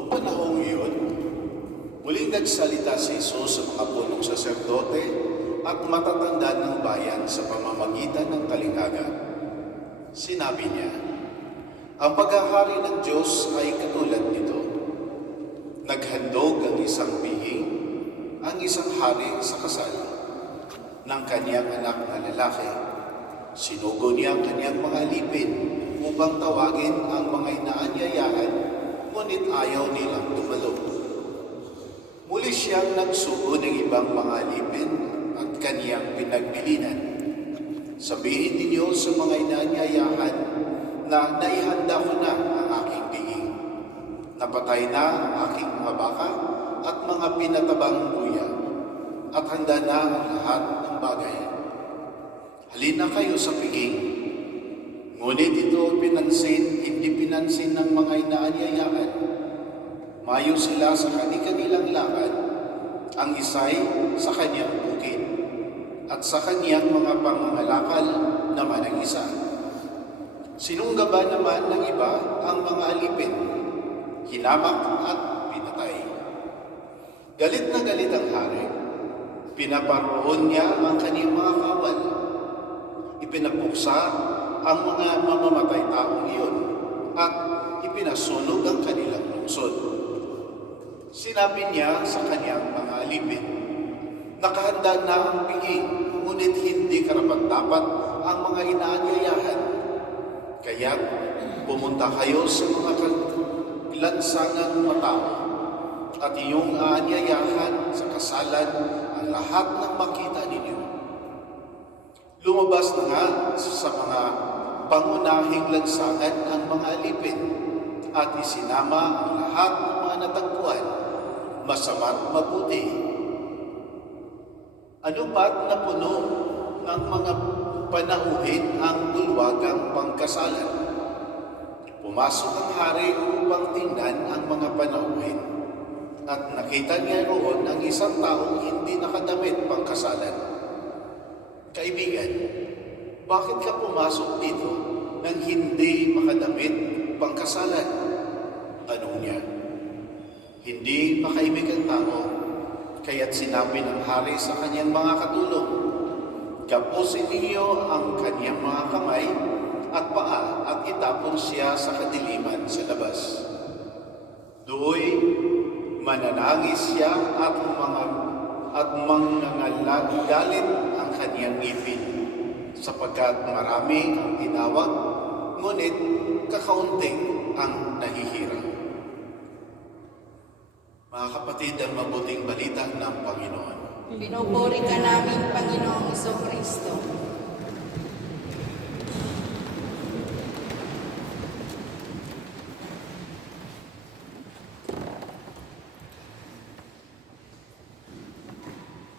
Noong panahong iyon, muling nagsalita si Jesus sa mga punong saserdote at matatanda ng bayan sa pamamagitan ng talinghaga. Sinabi niya, ang paghahari ng Diyos ay katulad nito. Naghandog ang isang bihing, ang isang hari sa kasal ng kanyang anak na lalaki. Sinugo niya ang kanyang mga alipin upang tawagin ang mga inaanyayahan, ngunit ayaw nilang dumalo. Muli siyang nagsugo ng ibang mga alipin at kaniyang pinagbilinan. Sabihin ninyo sa mga inaanyayahan na naihanda ko na ang aking bihing. Napatay na ang aking mga baka at mga pinatabang buya at handa na ang lahat ng bagay. Halina kayo sa bihing. Ngunit ito hindi pinansin ng mga inaanyayahan. Mayo sila sa kanilang lakad, ang isa'y sa kanyang bukid, at sa kanyang mga pangangalakal naman ang isa. Sinunggaba naman ng iba ang mga alipin, hinamak at pinatay. Galit na galit ang hari. Pinaparoon niya ang kanyang mga kawal. Ipinapuksa ang mga mamamatay taong iyon at ipinasunog ang kanilang lungsod. Sinabi niya sa kanyang mga alipin, nakahanda na ang bihing, ngunit hindi karapat-dapat ang mga inaanyayahan. Kaya't pumunta kayo sa mga lansangang matao at iyong aanyayahan sa kasalan ang lahat ng makita ninyo. Lumabas na nga sa mga pangunahing lansangan ang mga alipin at isinama ang lahat ng mga natagpuan, masama't mabuti. Ano ba't napuno ng mga panauhin ang bulwagang pangkasalan? Pumasok ang hari upang tingnan ang mga panauhin at nakita niya roon ang isang taong hindi nakadamit pangkasalan. Kaibigan, bakit ka pumasok dito nang hindi makadamit pangkasalan? Tanong niya. Hindi makaibig ang tao, kaya't sinabi ng hari sa kanyang mga katulong, gapusin ninyo ang kanyang mga kamay at paa at itapon siya sa kadiliman sa labas. Do'y mananangis siya at mangangalit ang kanyang ngipin, sapagkat marami ang tinawag, ngunit kakaunting ang nahihirang. Mga kapatid, ang mabuting balita ng Panginoon. Pinupuri ka namin, Panginoong Kristo.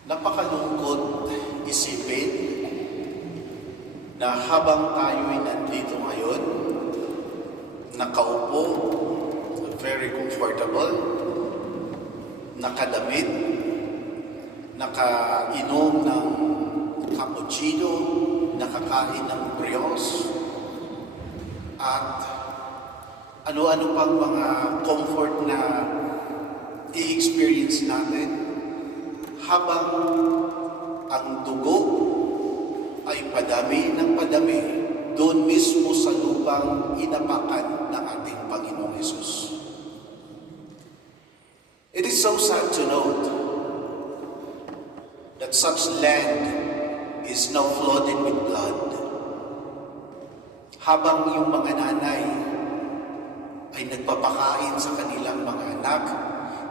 Napakalungkot isipin na habang tayo'y nandito ngayon, nakaupo, very comfortable, nakadamit, nakainom ng cappuccino, nakakain ng brios, at ano-ano pang mga comfort na i-experience natin, habang ang dugo ay padami ng padami doon mismo sa lupang inapakan ng ating Panginoong Hesus. It is so sad to note that such land is now flooded with blood. Habang yung mga nanay ay nagpapakain sa kanilang mga anak,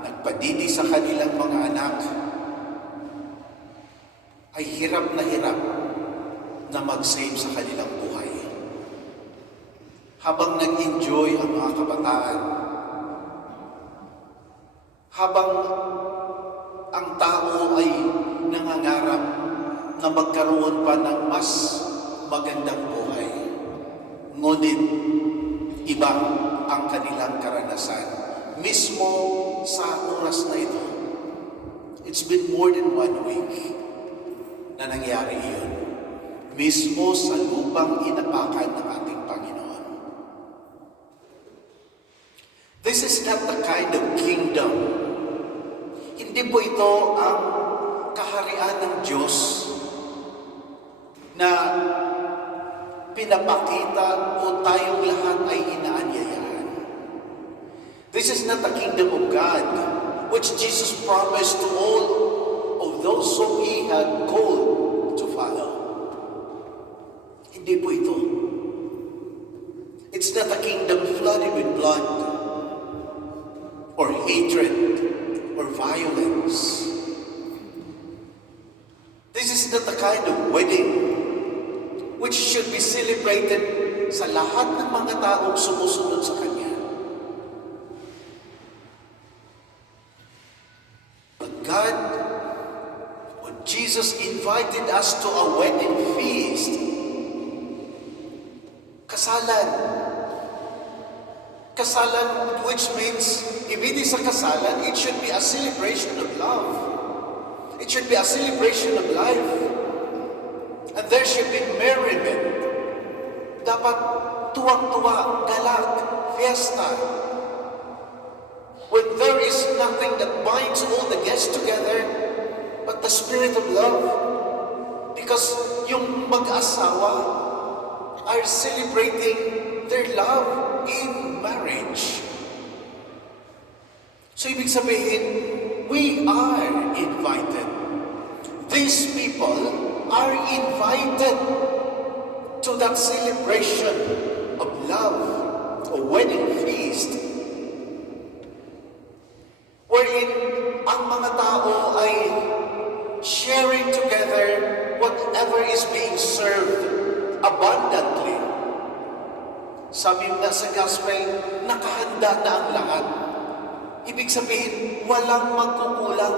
nagpadidi sa kanilang mga anak, ay hirap na mag-save sa kanilang buhay. Habang nag-enjoy ang mga kabataan, habang ang tao ay nangangarap na magkaroon pa ng mas magandang buhay, ngunit iba ang kanilang karanasan. Mismo sa oras na ito, it's been more than 1 week na nangyari iyon, mismo sa lupang inapakan ng ating Panginoon. This is not the kind of kingdom. Hindi po ito ang kaharian ng Diyos na pinapakita o tayong lahat ay inaanyayahan. This is not the kingdom of God which Jesus promised to all of those whom He had called to follow. Hindi po ito. It's not a kingdom flooded with blood or hatred or violence. This is not the kind of wedding which should be celebrated sa lahat ng mga taong sumusunod sa Kanya. But God, when Jesus invited us to a wedding feast, kasalan. Kasalan, which means, if it is a kasalan, it should be a celebration of love. It should be a celebration of life. And there should be merriment. Dapat tuwang-tuwa, galak, fiesta. When there is nothing that binds all the guests together but the spirit of love. Because yung mag-asawa are celebrating their love in marriage. So ibig sabihin, we are invited. These people are invited to that celebration of love, a wedding feast, wherein ang mga tao ay sharing together whatever is being served abundantly. Sabi nga sa gospel, nakahanda na ang lahat. Ibig sabihin, walang magkukulang.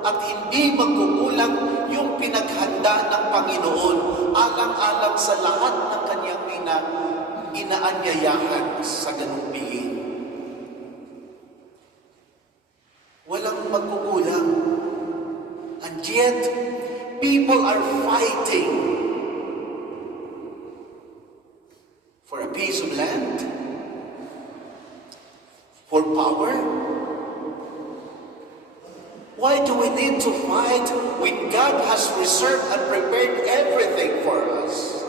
At hindi magkukulang yung pinaghanda ng Panginoon alang-alang sa lahat ng kanyang inaanyayahan sa ganung bigin. Walang magkukulang. And yet, people are fighting for a piece of land, for power. Why do we need to fight when God has reserved and prepared everything for us?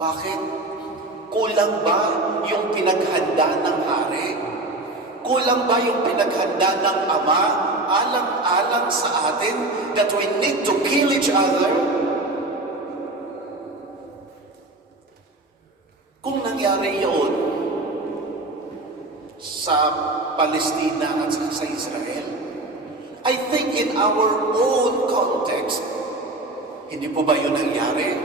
Bakit? Kulang ba yung pinaghanda ng hari? Kulang ba yung pinaghanda ng Ama alang-alang sa atin that we need to kill each other? Kung nangyari yun sa Palestina at sa Israel, I think in our own context, hindi po ba yun nangyari?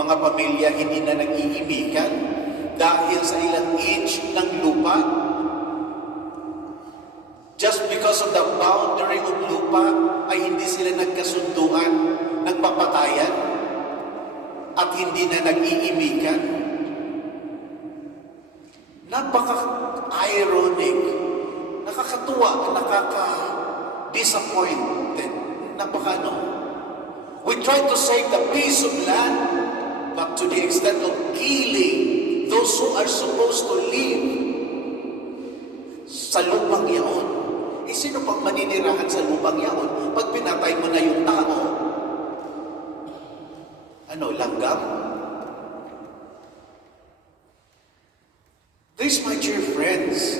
Mga pamilya hindi na nag-iimikan dahil sa ilang inch ng lupa? Just because of the boundary of lupa ay hindi sila nagkasunduan, nagpapatayan, at hindi na nag-iimikan? Napaka-ironic, nakakatuwa, nakaka-disappointed, We try to save the piece of land, but to the extent of killing those who are supposed to live sa lupang yaon. Sino pang maninirahan sa lupang yaon pag pinatay mo na yung tao? Langgam? This, my dear friends,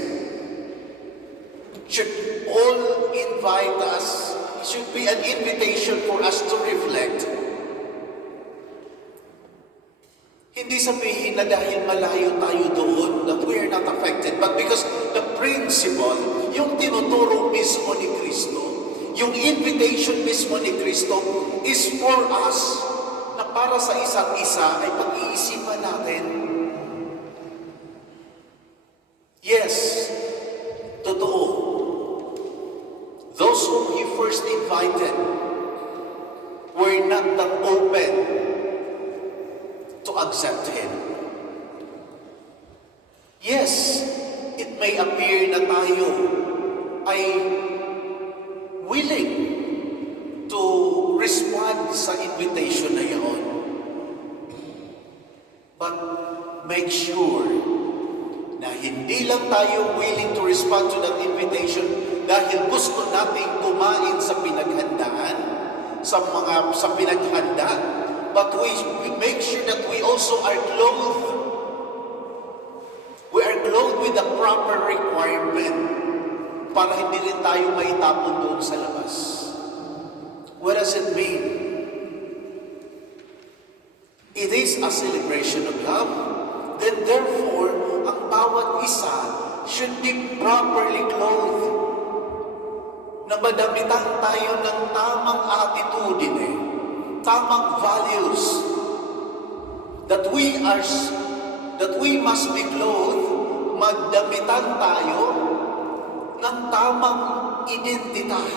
should all invite us, should be an invitation for us to reflect. Hindi sabihin na dahil malayo tayo doon that we are not affected, but because the principle, yung tinuturo mismo ni Kristo, yung invitation mismo ni Kristo is for us na para sa isa't isa ay pag-iisipan natin. Yes, totoo. Those whom He first invited were not that open to accept Him. Yes, it may appear na tayo ay willing to respond sa invitation na iyon. But make sure na hindi lang tayo willing to respond to that invitation dahil gusto nating kumain sa pinaghandaan, sa pinaghanda, but we make sure that we also are clothed. We are clothed with the proper requirement para hindi rin tayo maitapon doon sa labas. What does it mean? It is a celebration of love. Then therefore, ang bawat isa should be properly clothed. Na madamitan tayo ng tamang attitude, tamang values. That we must be clothed, magdamitan tayo ng tamang identidad.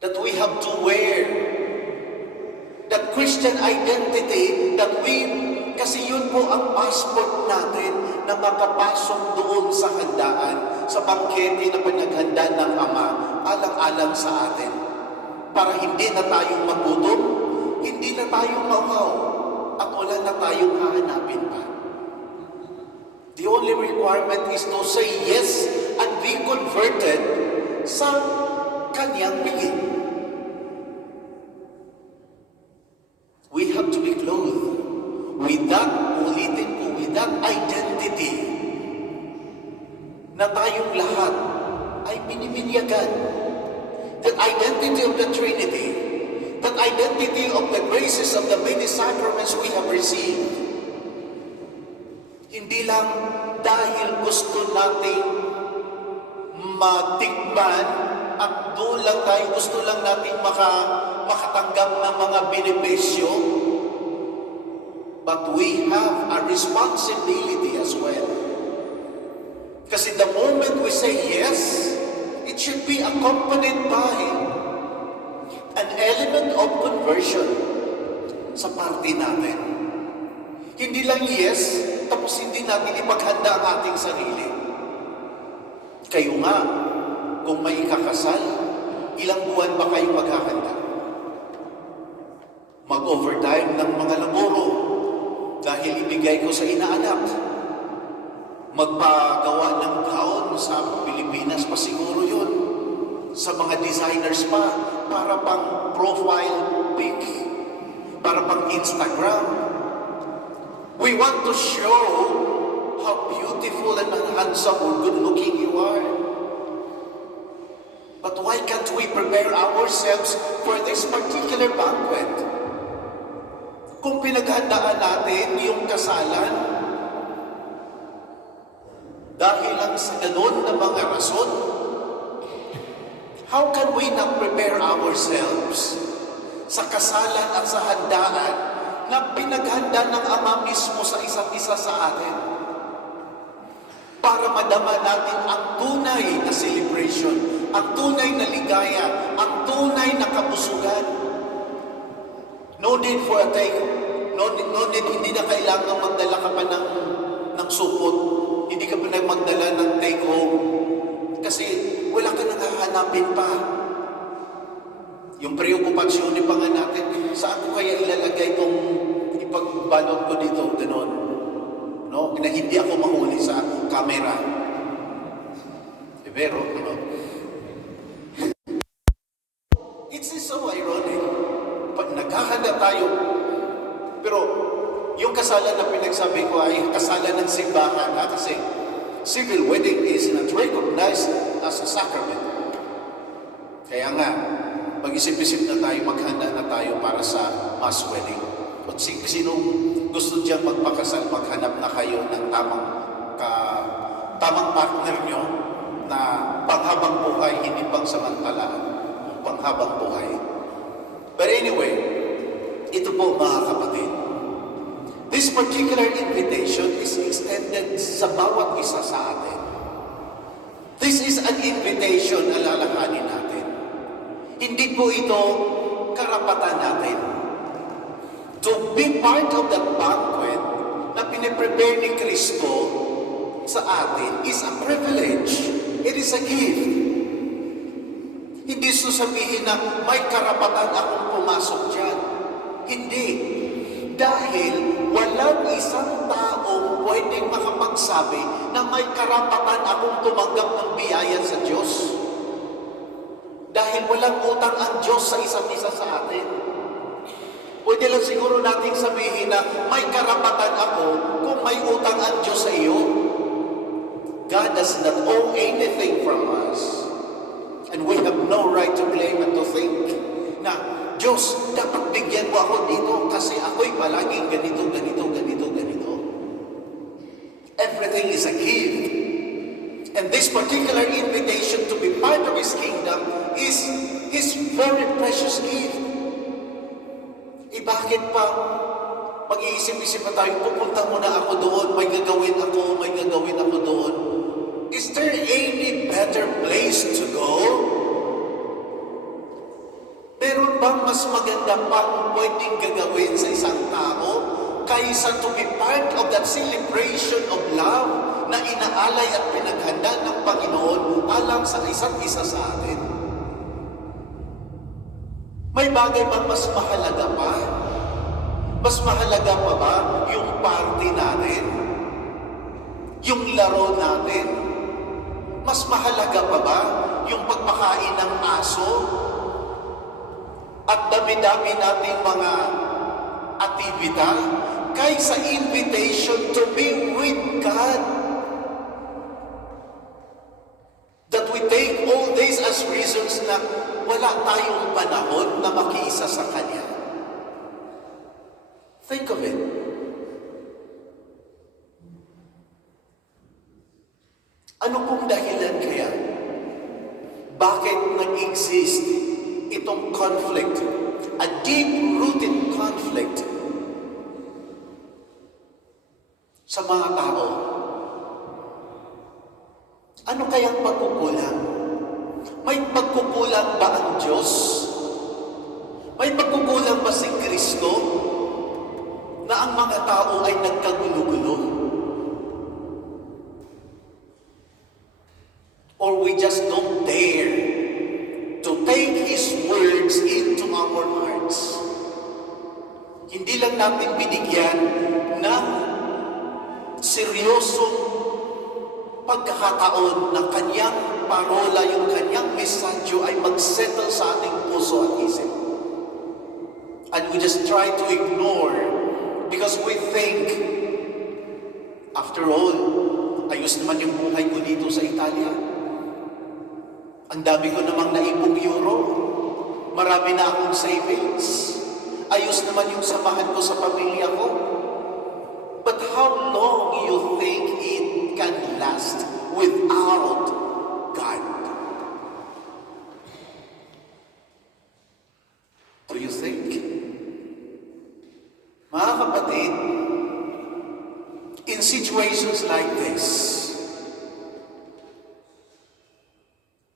That we have to wear that Christian identity that kasi yun po ang passport natin na makapasok doon sa handaan, sa bangkete na pinaghanda ng Ama, alang-alang sa atin. Para hindi na tayong magutom, hindi na tayong mauhaw, at wala na tayong hahanapin pa. The only requirement is to say yes and be converted sa Kanyang bigay. We have to be clothed with that, ulitin ko, with that identity na tayong lahat ay biniminyagan. That identity of the Trinity, that identity of the graces of the many sacraments we have received. Hindi lang dahil gusto nating matikman at doon lang tayo gusto lang nating makatanggap ng mga benepisyo, but we have a responsibility as well. Kasi the moment we say yes, it should be accompanied by an element of conversion sa parte natin. Hindi lang yes, tapos hindi natin ipaghanda ang ating sarili. Kayo nga, kung may ikakasal, ilang buwan ba kayo maghahanda? Mag-overtime ng mga laboro dahil ibigay ko sa inaanak. Magpagawa ng gown sa Pilipinas pa siguro yun. Sa mga designers pa, para pang profile pic, para pang Instagram. We want to show how beautiful and handsome or good-looking you are. But why can't we prepare ourselves for this particular banquet? Kung pinaghandaan natin yung kasalan, dahil lang sa ganun na mga rason, how can we not prepare ourselves sa kasalan at sa handaan na pinaghanda ng Ama mismo sa isa't isa sa atin? Para madama natin ang tunay na celebration, ang tunay na ligaya, ang tunay na kabusugan. No need for a take, no need, hindi na kailangan magdala ka pa ng supot. Hindi ka pa na magdala ng take home. Kasi wala ka nang hahanapin pa. Yung preokupasyon ni pa nga natin, saan ko kaya ilalagay itong ipagbalot ko dito, gano'n? No? Na hindi ako mahuli sa camera. Pero, it's so ironic. Pag naghahanda tayo, pero yung kasalan na pinagsabi ko ay kasalan ng simbahan, kasi civil wedding is not recognized as a sacrament. Kaya nga, mag-isip-isip na tayo, maghanda na tayo para sa mass wedding. At sinong gusto diyang magpakasal, maghanap na kayo ng tamang partner nyo na panghabang buhay, hindi pang samantalaan, panghabang buhay. But anyway, ito po mga kapatid, this particular invitation is extended sa bawat isa sa atin. This is an invitation, alalahanin natin. Hindi po ito karapatan natin. To be part of that banquet na piniprepare ni Kristo sa atin is a privilege. It is a gift. Hindi sasabihin na may karapatan akong pumasok dyan. Hindi. Dahil walang isang taong pwedeng na may karapatan akong tumanggap ng biyaya sa Diyos. Dahil walang utang ang Diyos sa isa't isa sa atin. Pwede lang siguro nating sabihin na may karapatan ako kung may utang ang Diyos sa iyo. God does not owe anything from us. And we have no right to claim and to think na, Diyos, dapat bigyan mo ako dito kasi ako'y palaging ganito, ganito, ganito, ganito. Everything is a gift. And this particular invitation to be part of His kingdom is His very precious gift. Bakit pa mag-iisip-isip pa tayo, pupunta muna ako doon, may gagawin ako doon. Is there any better place to go? Meron bang mas maganda pang pwedeng gagawin sa isang tao kaysa to be part of that celebration of love na inaalay at pinaghanda ng Panginoon alang sa isa't isa sa atin? May bagay bang mas mahalaga pa? Mas mahalaga pa ba yung party natin? Yung laro natin? Mas mahalaga pa ba yung pagpakain ng aso? At dami-dami nating mga aktibidad kaysa invitation to be with God? That we take all this as reasons na wala tayong panahon na makiisa sa Kanya. Think of it. Ano pong dahilan kaya? Bakit nag-exist itong conflict? A deep-rooted conflict sa mga tao. Ano kayang pagkukulang? May pagkukulang ba ang Diyos? May pagkukulang ba si Kristo na ang mga tao ay nagkagulo-gulo? Or we just don't dare to take His words into our hearts? Hindi lang natin binigyan ng seryosong pagkakataon ng kanyang parola, yung kanyang mesasyo ay mag-settle sa ating puso at isip. And we just try to ignore because we think, after all, ayos naman yung buhay ko dito sa Italia. Ang dami ko namang naipong euro. Marami na akong savings. Ayos naman yung samahan ko sa pamilya ko. But how long you think it can last without God? Do you think? Mga kapatid, in situations like this,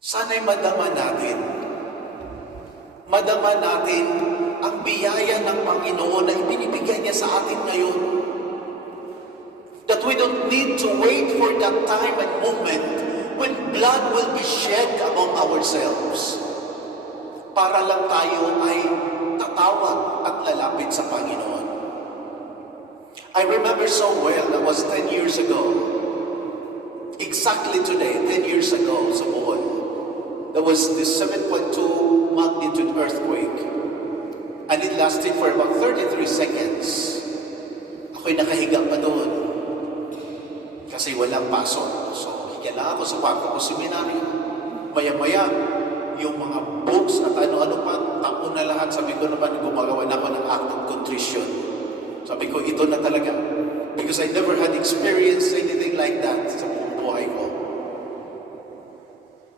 sana'y madama natin ang biyaya ng Panginoon na ibinibigay niya sa atin ngayon. That we don't need to wait for that time and moment when blood will be shed among ourselves para lang tayo ay tatawag at lalapit sa Panginoon. I remember so well, that was 10 years ago. Exactly today, 10 years ago sa Bohol. There was this 7.2 magnitude earthquake. And it lasted for about 33 seconds. Ako'y nakahiga pa doon. Kasi walang pasok. So, higa na ako sa kwarto ko seminaryo. Maya-maya, yung mga books at ano-ano pa, tapon na lahat. Sabi ko naman, gumagawa na ako ng act of contrition. Sabi ko, ito na talaga. Because I never had experienced anything like that sa buong buhay ko.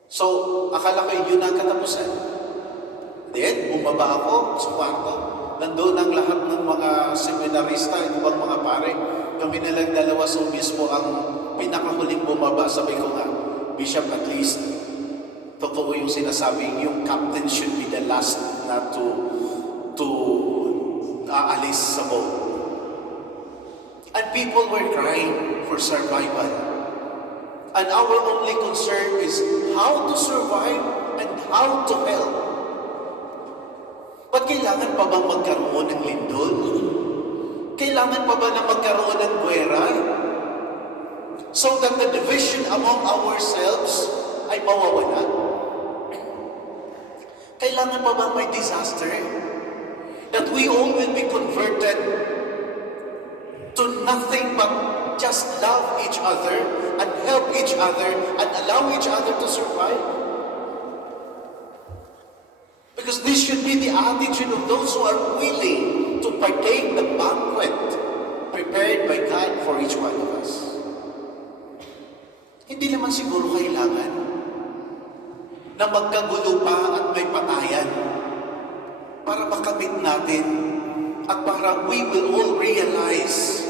So, akala ko yun ang katapusan. Then, bumaba ako sa kwarto. Nandoon ang lahat ng mga seminarista, ibang mga pare. Kami na lang dalawa, so mismo ang pinakahuling bumaba. Sabi ko nga, Bishop, at least, totoo yung sinasabi, yung captain should be the last na to aalis sa boat. And people were crying for survival. And our only concern is how to survive and how to help. Ba't kailangan pa bang magkaroon ng lindol? Kailangan pa ba na magkaroon ng gwera? so that the division among ourselves ay mawawala? Kailangan pa bang may disaster? That we all will be converted to nothing but just love each other and help each other and allow each other to survive? Because this should be the attitude of those who are willing to partake the banquet prepared by God for each one of us. Hindi naman siguro kailangan na magkagulo pa at may patayan para makamit natin at para we will all realize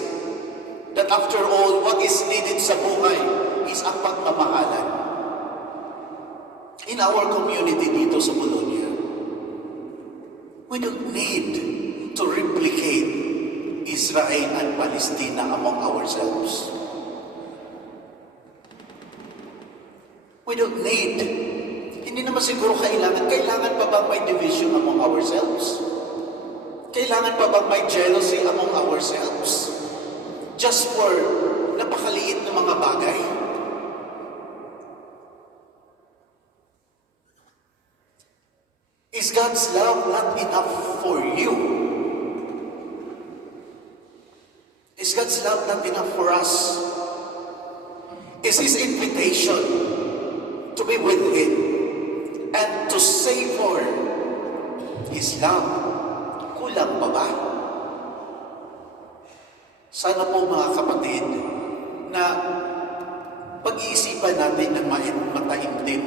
that after all, what is needed sa buhay is ang pagmamahalan. In our community dito sa Polonia, we don't need to replicate Israel and Palestina among ourselves. We don't need. Hindi naman siguro kailangan pa bang may division among ourselves? Kailangan pa bang may jealousy among ourselves? Just for napakaliit na mga bagay? Is God's love not enough for you? Is God's love not enough for us? Is His invitation to be with Him and to savor His love kulang pa ba? Sana po mga kapatid na pag-iisipan natin ng mataimtim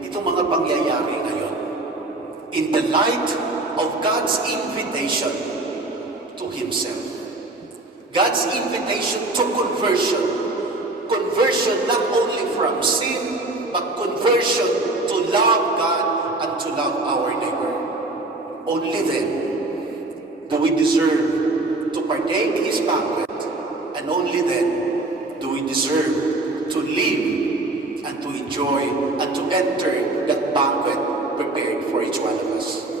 itong mga pangyayari ngayon in the light of God's invitation to Himself. God's invitation to conversion. Conversion not only from sin, but conversion to love God and to love our neighbor. Only then do we deserve to partake His banquet, and only then do we deserve to live and to enjoy and to enter that banquet prepared for each one of us.